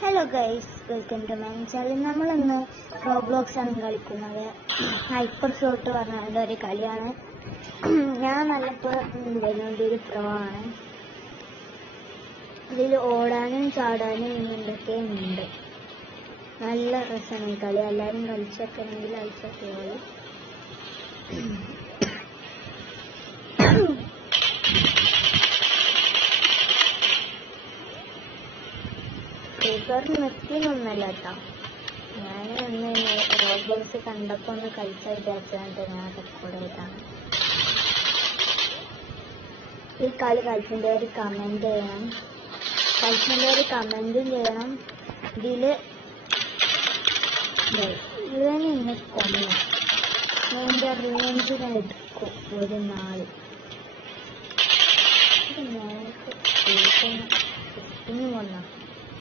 Hello guys, welcome to my channel. നമ്മളിന്ന് Roblox ആണ് കളിക്കുന്നത്. ഹൈപ്പർ ഷോട്ട് പറഞ്ഞ ഒരു കളിയാണ്. ഞാൻ നല്ലപ്പോൾ ഒരു പ്രോ ആണ്. ഇതിൽ ഓടാനും ചാടാനും എന്തൊക്കെ ഉണ്ട്. നല്ല രസമാണ് ഈ കളി. എല്ലാവരും കളിച്ചൊക്കെയാണെങ്കിൽ കളിച്ചൊക്കെ കളി. നിർത്തിയൊന്നല്ല കേട്ടോ. ഞാൻ ഒന്ന് റോബ്ലോക്സ് കണ്ടപ്പോൾ ഒന്ന് കളിച്ച വിചാരിച്ചിട്ട് ഞാൻ റെക്കോർഡ് ചെയ്താണ്. ഈ കളി കളിച്ചതിൻ്റെ കമന്റ് ചെയ്യണം. കമന്റും ചെയ്യണം. ഇതില് ഇവനെ എന്നെ കൊന്നു. എന്റെ റേഞ്ചിനെടുക്കും ഒരു നാള്. ഇനി വന്ന